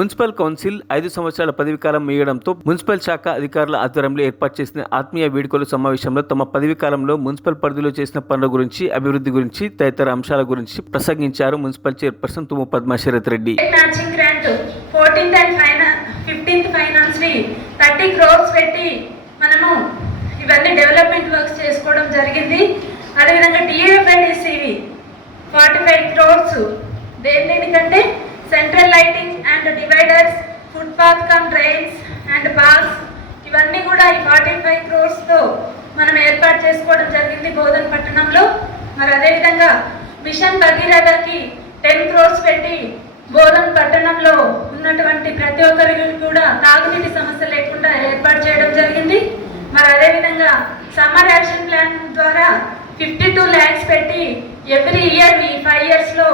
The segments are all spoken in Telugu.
మున్సిపల్ కౌన్సిల్ 5 సంవత్సరాల పదవీకాలం ముగియడంతో మున్సిపల్ శాఖ అధికారుల ఆధ్వర్యంలో ఏర్పాటు చేసిన ఆత్మీయ వేడుకల సమావేశంలో తమ పదవీకాలంలో మున్సిపల్ పరిధిలో చేసిన పనుల గురించి, అభివృద్ధి గురించి తదితర అంశాల గురించి ప్రసంగించారు municipal chairperson Tummu Padmasharath Reddy. Matching grant 14th and 15th finance ని 30 crores పెట్టి మనము ఇవన్నీ డెవలప్మెంట్ వర్క్స్ చేసుకోవడం జరిగింది. అదేవిధంగా DFIDCవి 45 crores దేనికంటే central lighting and dividers, footpath come drains and parks ఇవన్నీ కూడా ఈ 45 crores మనం ఏర్పాటు చేసుకోవడం జరిగింది బోధన్ పట్టణంలో. మరి అదేవిధంగా మిషన్ భగీరథకి 10 crores పెట్టి బోధన్ పట్టణంలో ఉన్నటువంటి ప్రతి ఒక్కరికి కూడా తాగునీటి సమస్య లేకుండా ఏర్పాటు చేయడం జరిగింది. మరి అదేవిధంగా సమ్మర్ యాక్షన్ ప్లాన్ ద్వారా 52 lakhs పెట్టి ఎవ్రీ ఇయర్ ఈ 5 yearsలో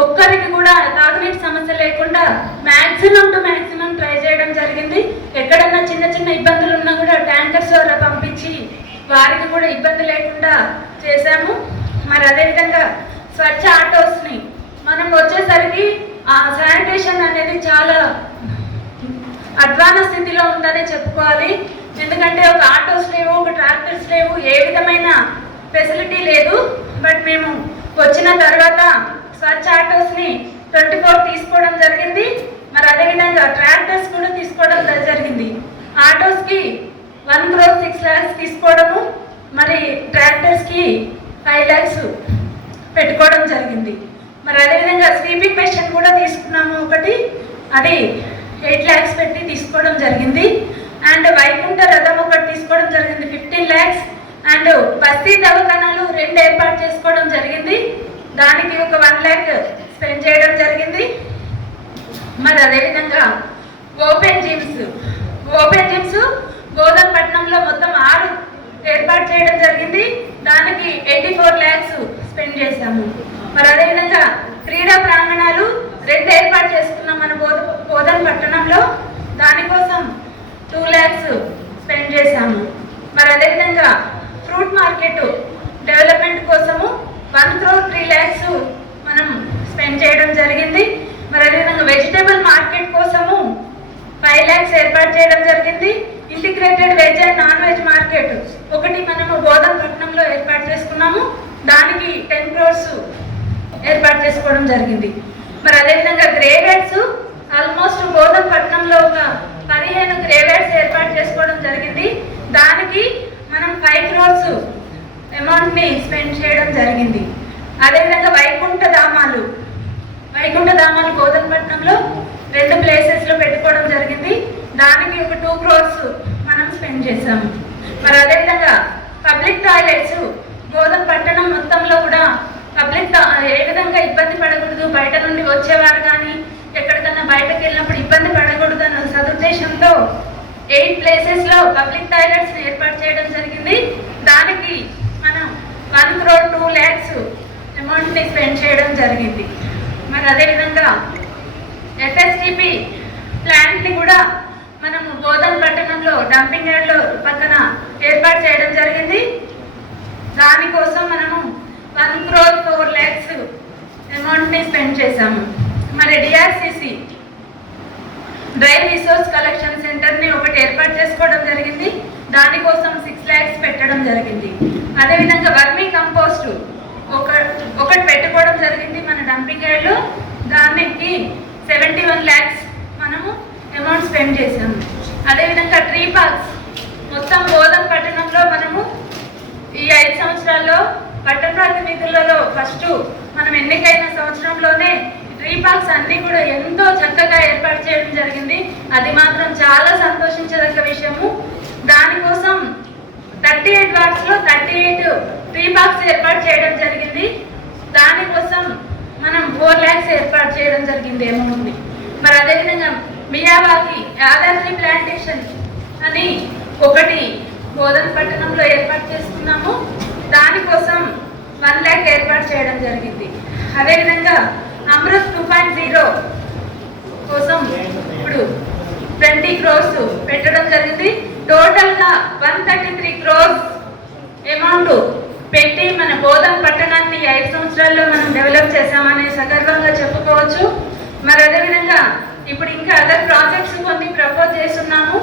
ఒక్కరికి కూడా తాగునీటి సమస్య లేకుండా మ్యాక్సిమం టు మ్యాక్సిమం ట్రై చేయడం జరిగింది. ఎక్కడన్నా చిన్న చిన్న ఇబ్బందులు ఉన్నా కూడా ట్యాంకర్స్ ద్వారా పంపించి వారికి కూడా ఇబ్బంది లేకుండా చేశాము. మరి అదేవిధంగా స్వచ్ఛ ఆటోస్ని మనం వచ్చేసరికి ఆ శానిటేషన్ అనేది చాలా అధ్వాన స్థితిలో ఉందని చెప్పుకోవాలి. ఎందుకంటే ఒక ఆటోస్ లేవు, ఒక ట్రాక్టర్స్ లేవు, ఏ విధమైన ఫెసిలిటీ లేదు. బట్ మేము వచ్చిన తర్వాత స్వచ్ఛ ఆటోస్ని 24 తీసుకోవడం జరిగింది. మరి అదేవిధంగా ట్రాక్టర్స్ కూడా తీసుకోవడం జరిగింది. ఆటోస్కి 1.6 crores తీసుకోవడము, మరి ట్రాక్టర్స్కి 5 lakhs పెట్టుకోవడం జరిగింది. మరి అదేవిధంగా స్వీపింగ్ మెషిన్ కూడా తీసుకున్నాము ఒకటి, అది 8 lakhs పెట్టి తీసుకోవడం జరిగింది. అండ్ వైకుంఠ రథం ఒకటి తీసుకోవడం జరిగింది 15 lakhs. అండ్ బస్తీ దవాఖానాలు 2 ఏర్పాటు చేసుకోవడం జరిగింది, దానికి ఒక 1 lakh స్పెండ్ చేయడం జరిగింది. మరి అదేవిధంగా ఓపెన్ జిమ్స్ బోధన్ పట్టణంలో మొత్తం 6 ఏర్పాటు చేయడం జరిగింది, దానికి 84 lakhs స్పెండ్ చేశాము. మరి అదేవిధంగా క్రీడా ప్రాంగణాలు 2 ఏర్పాటు చేసుకున్నాం మన బోధన్ పట్టణంలో, దానికోసం 2 lakhs స్పెండ్ చేశాము. మరి అదేవిధంగా ఫ్రూట్ మార్కెట్ డెవలప్మెంట్ కోసము 1.3 crores మనం స్పెండ్ చేయడం జరిగింది. మరి అదేవిధంగా వెజిటేబుల్ మార్కెట్ కోసము 5 lakhs ఏర్పాటు చేయడం జరిగింది. Integrated veg and non veg market ఒకటి మనము బోధన్ పట్టణంలో ఏర్పాటు చేసుకున్నాము, దానికి 10 crores ఏర్పాటు చేసుకోవడం జరిగింది. మరి అదేవిధంగా గ్రేవేడ్స్ ఆల్మోస్ట్ బోధన్ పట్టణంలో ఒక 15 గ్రేవేడ్స్ ఏర్పాటు చేసుకోవడం జరిగింది, దానికి మనం 5 crores అమౌంట్ని స్పెండ్ చేయడం జరిగింది. అదేవిధంగా వైకుంఠ ధామాలు బోధన్ పట్టణంలో 2 ప్లేసెస్లో పెట్టుకోవడం జరిగింది, దానికి ఒక 2 crores మనం స్పెండ్ చేసాము. మరి అదేవిధంగా పబ్లిక్ టాయిలెట్స్ బోధన్ పట్టణం మొత్తంలో కూడా ఏ విధంగా ఇబ్బంది పడకూడదు, బయట నుండి వచ్చేవారు కానీ ఎక్కడికన్నా బయటకు వెళ్ళినప్పుడు ఇబ్బంది పడకూడదు అన్న సదుద్దేశంతో 8 ప్లేసెస్లో పబ్లిక్ టాయిలెట్స్ ఏర్పాటు చేయడం జరిగింది, దానికి మనం 1.2 crores అమౌంట్ని స్పెండ్ చేయడం జరిగింది. మరి అదేవిధంగా FSTP ప్లాంట్ని కూడా మనము బోధన్ పట్టణంలో డంపింగ్ యార్డ్లో పక్కన ఏర్పాటు చేయడం జరిగింది, దానికోసం మనము 1.4 crores అమౌంట్ని స్పెండ్ చేశాము. మరి DRCC డ్రై రిసోర్స్ కలెక్షన్ సెంటర్ని ఒకటి ఏర్పాటు చేసుకోవడం జరిగింది, దానికోసం 6 lakhs పెట్టడం జరిగింది. అదేవిధంగా వర్మీ కంపోస్ట్ ఒకటి పెట్టుకోవడం జరిగింది మన డంపింగ్ యార్డ్లో, దానికి 71 lakhs మనము అమౌంట్ స్పెండ్ చేసాము. అదేవిధంగా ట్రీ పార్క్స్ మొత్తం బోధన్ పట్టణంలో మనము ఈ 5 సంవత్సరాల్లో పట్టణ ప్రతినిధులలో ఫస్ట్ మనం ఎన్నికైన సంవత్సరంలోనే ట్రీ పార్క్స్ అన్నీ కూడా ఎంతో చక్కగా ఏర్పాటు చేయడం జరిగింది, అది మాత్రం చాలా సంతోషించదగ్గ విషయము. దానికోసం 38 wardsలో 38 ట్రీ పార్క్స్ ఏర్పాటు చేయడం జరిగింది, దానికోసం మనం 4 lakhs ఏర్పాటు చేయడం జరిగింది అమౌంట్ని. మరి అదేవిధంగా మియావాకి యాదాద్రి ప్లాంటేషన్ అని ఒకటి బోధన్ పట్టణంలో ఏర్పాటు చేసుకున్నాము, దానికోసం 1 lakh ఏర్పాటు చేయడం జరిగింది. అదేవిధంగా అమృత్ 2.0 కోసం ఇప్పుడు 20 crores పెట్టడం జరిగింది. టోటల్గా 133 crores అమౌంట్ పెట్టి మన బోధన్ పట్టణాన్ని 5 సంవత్సరాల్లో మనం డెవలప్ చేశామని సగర్వంగా చెప్పుకోవచ్చు. మరి అదేవిధంగా ఇప్పుడు ఇంకా అదర్ ప్రాజెక్ట్స్ కొన్ని ప్రపోజ్ చేస్తున్నాము.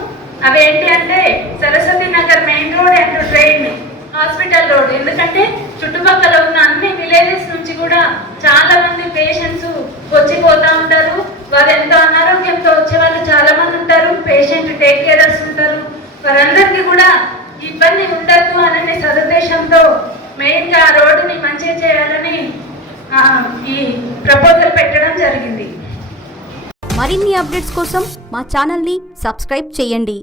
అవి ఏంటి అంటే Saraswati Nagar main road and train hospital road. ఎందుకంటే చుట్టుపక్కల ఉన్న అన్ని విలేజెస్ నుంచి కూడా చాలా మంది పేషెంట్స్ వచ్చిపోతూ ఉంటారు. వారు ఎంతో అనారోగ్యంతో వచ్చే వాళ్ళు చాలా మంది ఉంటారు. పేషెంట్ టేక్ కేరర్స్ ఉంటారు. వారందరికీ కూడా ఇబ్బంది ఉండదు అనే సదుద్దేశంతో మెయిన్గా ఆ రోడ్డుని మంచిగా చేయాలని ఈ ప్రపోజల్ పెట్టడం జరిగింది. మరిన్ని అప్డేట్స్ కోసం మా ఛానల్ని సబ్స్క్రైబ్ చేయండి.